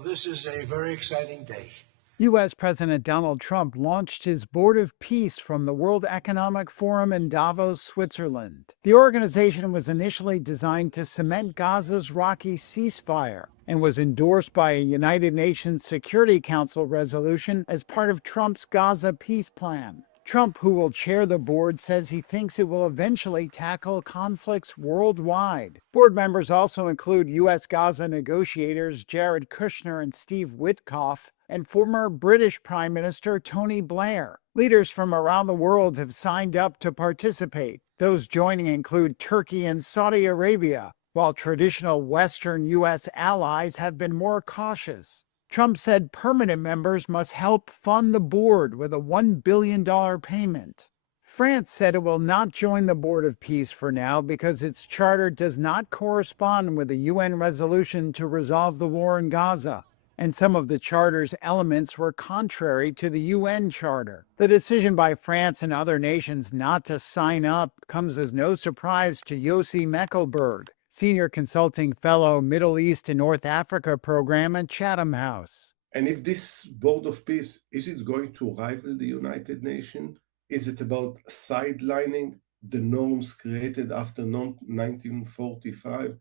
Well, this is a very exciting day. U.S. President Donald Trump launched his Board of Peace from the World Economic Forum in Davos, Switzerland. The organization was initially designed to cement Gaza's rocky ceasefire and was endorsed by a United Nations Security Council resolution as part of Trump's Gaza peace plan. Trump, who will chair the board, says he thinks it will eventually tackle conflicts worldwide. Board members also include U.S. Gaza negotiators Jared Kushner and Steve Whitkoff, and former British Prime Minister Tony Blair. Leaders from around the world have signed up to participate. Those joining include Turkey and Saudi Arabia, while traditional Western U.S. allies have been more cautious. Trump said permanent members must help fund the board with a $1 billion payment. France said it will not join the Board of Peace for now because its charter does not correspond with the UN resolution to resolve the war in Gaza, and some of the charter's elements were contrary to the UN Charter. The decision by France and other nations not to sign up comes as no surprise to Yossi Meckelberg, Senior Consulting Fellow, Middle East and North Africa Program at Chatham House. And if this Board of Peace, is it going to rival the United Nations? Is it about sidelining the norms created after 1945,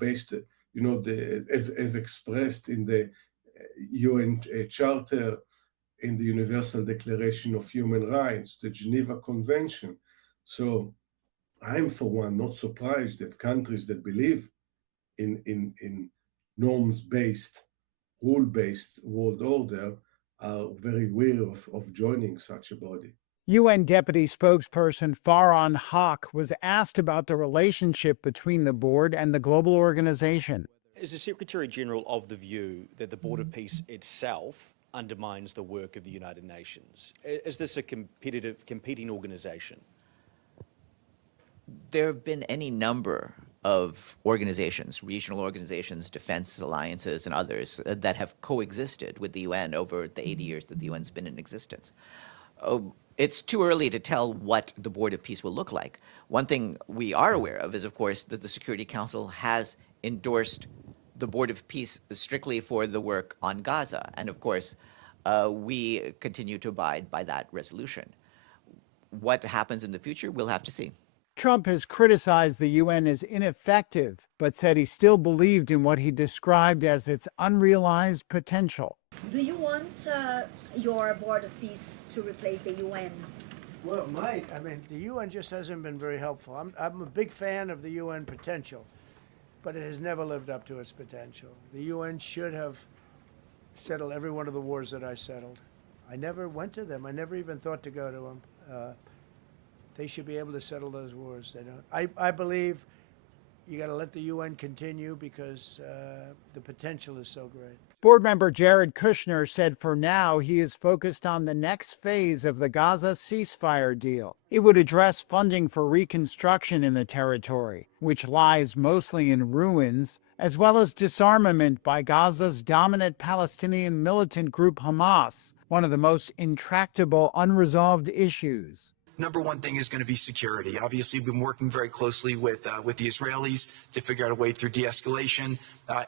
based as expressed in the UN Charter, in the Universal Declaration of Human Rights, the Geneva Convention? So I'm, for one, not surprised that countries that believe in norms-based, rule-based world order are very wary of joining such a body. UN Deputy Spokesperson Farhan Haq was asked about the relationship between the board and the global organization. Is the Secretary General of the view that the Board of Peace itself undermines the work of the United Nations? Is this a competing organization? There have been any number of organizations, regional organizations, defense alliances, and others that have coexisted with the UN over the 80 years that the UN's been in existence. It's too early to tell what the Board of Peace will look like. One thing we are aware of is, of course, that the Security Council has endorsed the Board of Peace strictly for the work on Gaza. And of course, we continue to abide by that resolution. What happens in the future, we'll have to see. Trump has criticized the UN as ineffective, but said he still believed in what he described as its unrealized potential. Do you want your Board of Peace to replace the UN? Well, it might. I mean, the UN just hasn't been very helpful. I'm a big fan of the UN potential, but it has never lived up to its potential. The UN should have settled every one of the wars that I settled. I never went to them. I never even thought to go to them. They should be able to settle those wars. They don't. I believe you got to let the UN continue because the potential is so great. Board member Jared Kushner said for now he is focused on the next phase of the Gaza ceasefire deal. It would address funding for reconstruction in the territory, which lies mostly in ruins, as well as disarmament by Gaza's dominant Palestinian militant group Hamas, one of the most intractable unresolved issues. Number one thing is going to be security. Obviously, we've been working very closely with the Israelis to figure out a way through de-escalation.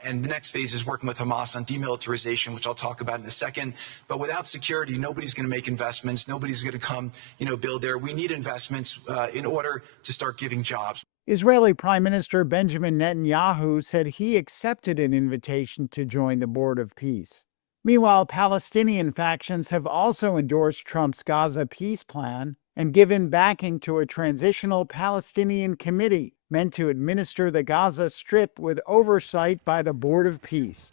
And the next phase is working with Hamas on demilitarization, which I'll talk about in a second. But without security, nobody's going to make investments. Nobody's going to come, build there. We need investments in order to start giving jobs. Israeli Prime Minister Benjamin Netanyahu said he accepted an invitation to join the Board of Peace. Meanwhile, Palestinian factions have also endorsed Trump's Gaza peace plan and given backing to a transitional Palestinian committee meant to administer the Gaza Strip with oversight by the Board of Peace.